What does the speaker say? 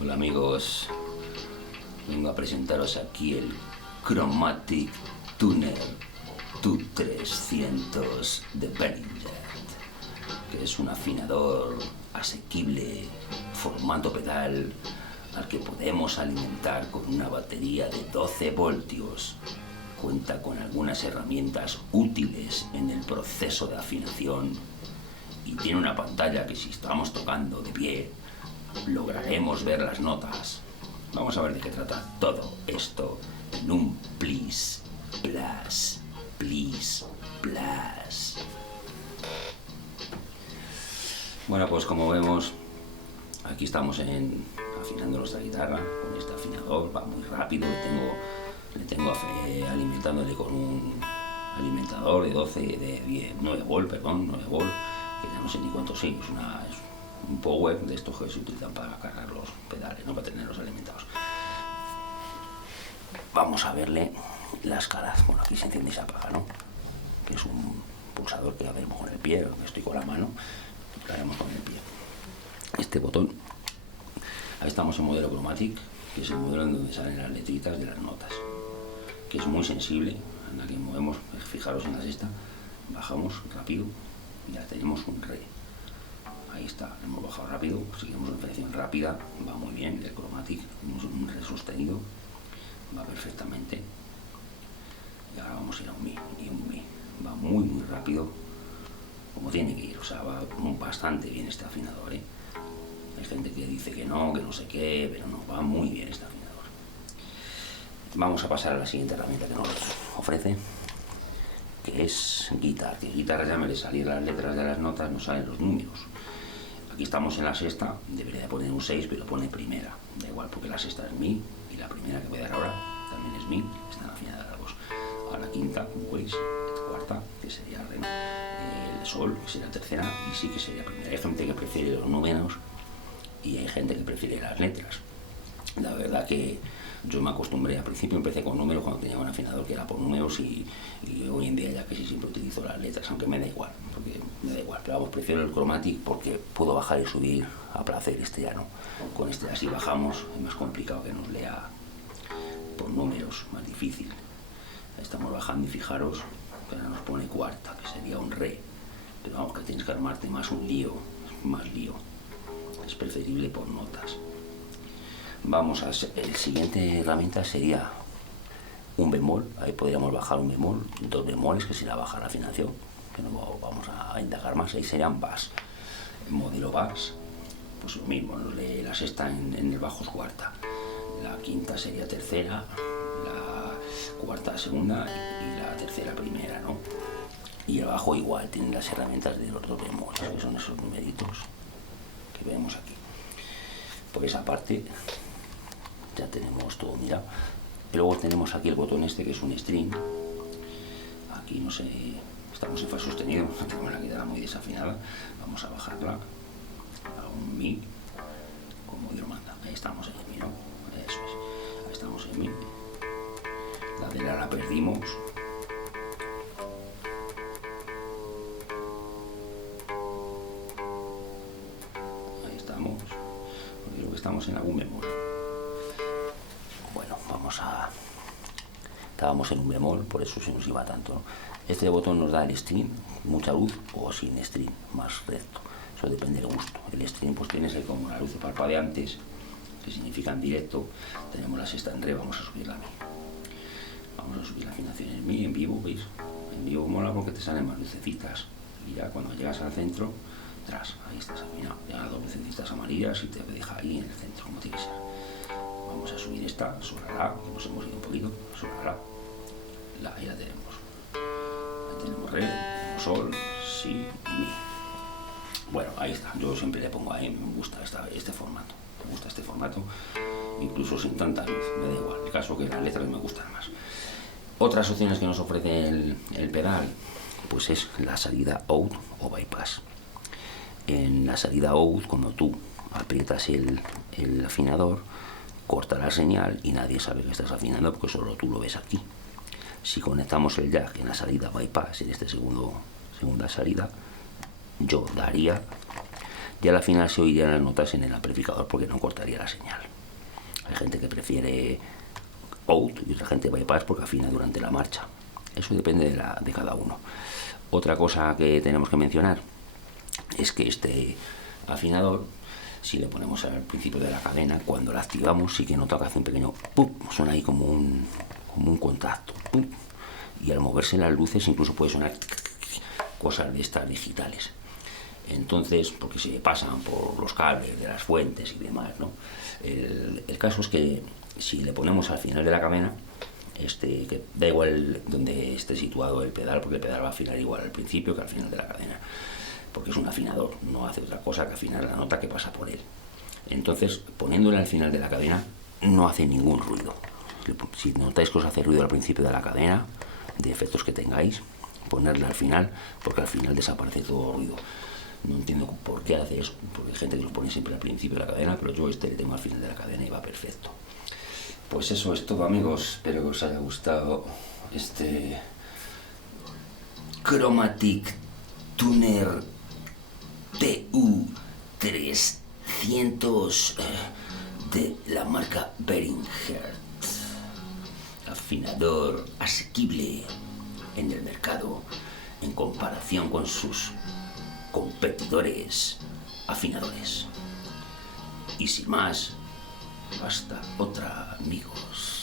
Hola amigos, vengo a presentaros aquí el Chromatic Tuner Tu300 de Behringer, que es un afinador asequible, formato pedal, al que podemos alimentar con una batería de 12 voltios. Cuenta con algunas herramientas útiles en el proceso de afinación y tiene una pantalla que, si estamos tocando de pie, lograremos ver las notas. Vamos a ver de qué trata todo esto en un Please Plus. Please Plus. Bueno, pues como vemos, aquí estamos afinando nuestra guitarra con este afinador. Va muy rápido, le tengo alimentándole con un alimentador de 9 volt, que ya no sé ni cuánto es un power de estos que se utilizan para cargar los pedales, no para tenerlos alimentados. Vamos a verle las caras. Bueno, aquí se enciende y se apaga, ¿no? Que es un pulsador que haremos con el pie, que estoy con la mano, lo haremos con el pie. Este botón, ahí estamos en modelo Chromatic, que es el modelo en donde salen las letritas de las notas, que es muy sensible, en la que movemos. Fijaros en la sexta, bajamos rápido y ya tenemos un re. Ahí está, hemos bajado rápido, seguimos una afinación rápida, va muy bien. El Chromatic, un re sostenido, va perfectamente. Y ahora vamos a ir a un mi y un mi. Va muy rápido, como tiene que ir, o sea, va bastante bien este afinador, ¿eh? Hay gente que dice que no sé qué, pero no, va muy bien este afinador. Vamos a pasar a la siguiente herramienta que nos ofrece, que es Guitar. Que Guitar ya me le salían las letras de las notas, no salen los números. Aquí estamos en la sexta, debería de poner un 6, pero pone primera. Da igual, porque la sexta es mi y la primera que voy a dar ahora también es mi. Están afinadas las dos. A la quinta, como veis, cuarta, que sería el sol, que sería tercera, y sí que sería primera. Hay gente que prefiere los números y hay gente que prefiere las letras. La verdad que yo me acostumbré, al principio empecé con números cuando tenía un afinador que era por números, y hoy en día ya casi siempre utilizo las letras, aunque me da igual, pero vamos, prefiero el Chromatic porque puedo bajar y subir a placer. Este ya no, con este así bajamos, es más complicado que nos lea por números, más difícil. Estamos bajando y fijaros que ahora nos pone cuarta, que sería un re, pero vamos, que tienes que armarte más lío, es preferible por notas. Vamos a el siguiente herramienta sería un bemol. Ahí podríamos bajar un bemol, 2 bemoles, que será bajar la afinación, que no vamos a indagar más. Ahí serían bass. El modelo bass, pues lo mismo, nos lee la sexta en el bajo es cuarta, la quinta sería tercera, la cuarta segunda y la tercera primera, ¿no? Y el bajo igual, tiene las herramientas de los 2 bemoles, que son esos numeritos que vemos aquí. Por esa parte ya tenemos todo mirado. Y luego tenemos aquí el botón este, que es un string. Aquí no sé, estamos en fa sostenido, tenemos la guitarra muy desafinada. Vamos a bajarla a un mi, como Dios manda. Ahí estamos en el mi, ¿no? Eso es, ahí estamos en mi. La de la perdimos. Ahí estamos, porque creo que estamos en algún bemol. Bueno, estábamos en un bemol, por eso se nos iba tanto, ¿no? Este botón nos da el string, mucha luz, o sin string, más recto. Eso depende del gusto. El string pues tienes ahí como la luz de parpadeantes, que significa en directo. Tenemos la sexta en re, vamos a subirla a mi. Vamos a subir la afinación en mi, en vivo, ¿veis? En vivo mola porque te salen más lucecitas. Y ya cuando llegas al centro, ahí estás afinado. Ya 2 lucecitas amarillas y te deja ahí en el centro, como tiene que ser. Vamos a subir esta, sobre la, que nos hemos ido un poquito, sobre la, ahí la tenemos. Ahí tenemos re, tenemos sol, si, mi. Bueno, ahí está. Yo siempre le pongo ahí, me gusta este formato. Me gusta este formato, incluso sin tanta luz, me da igual. El caso que las letras me gustan más. Otras opciones que nos ofrece el pedal, pues es la salida out o bypass. En la salida out, cuando tú aprietas el afinador, corta la señal y nadie sabe que estás afinando, porque solo tú lo ves aquí. Si conectamos el jack en la salida bypass, en esta segunda salida, yo daría y al final se oirían las notas en el amplificador porque no cortaría la señal. Hay gente que prefiere out y otra gente bypass porque afina durante la marcha. Eso depende de cada uno. Otra cosa que tenemos que mencionar es que este afinador, si le ponemos al principio de la cadena, cuando la activamos sí que nota que hace un pequeño ¡pum! Suena ahí como un contacto, ¡pum! Y al moverse las luces incluso puede sonar cosas de estas digitales. Entonces, porque se pasan por los cables de las fuentes y demás, ¿no? El caso es que si le ponemos al final de la cadena, que da igual donde esté situado el pedal, porque el pedal va a afinar igual al principio que al final de la cadena, porque es un afinador, no hace otra cosa que afinar la nota que pasa por él. Entonces, poniéndole al final de la cadena, no hace ningún ruido. Si notáis que os hace ruido al principio de la cadena, de efectos que tengáis, ponerle al final, porque al final desaparece todo ruido. No entiendo por qué hace eso, porque hay gente que lo pone siempre al principio de la cadena, pero yo le tengo al final de la cadena y va perfecto. Pues eso es todo, amigos. Espero que os haya gustado este Chromatic Tuner TU300 de la marca Behringer. Afinador asequible en el mercado en comparación con sus competidores afinadores. Y sin más, hasta otra, amigos.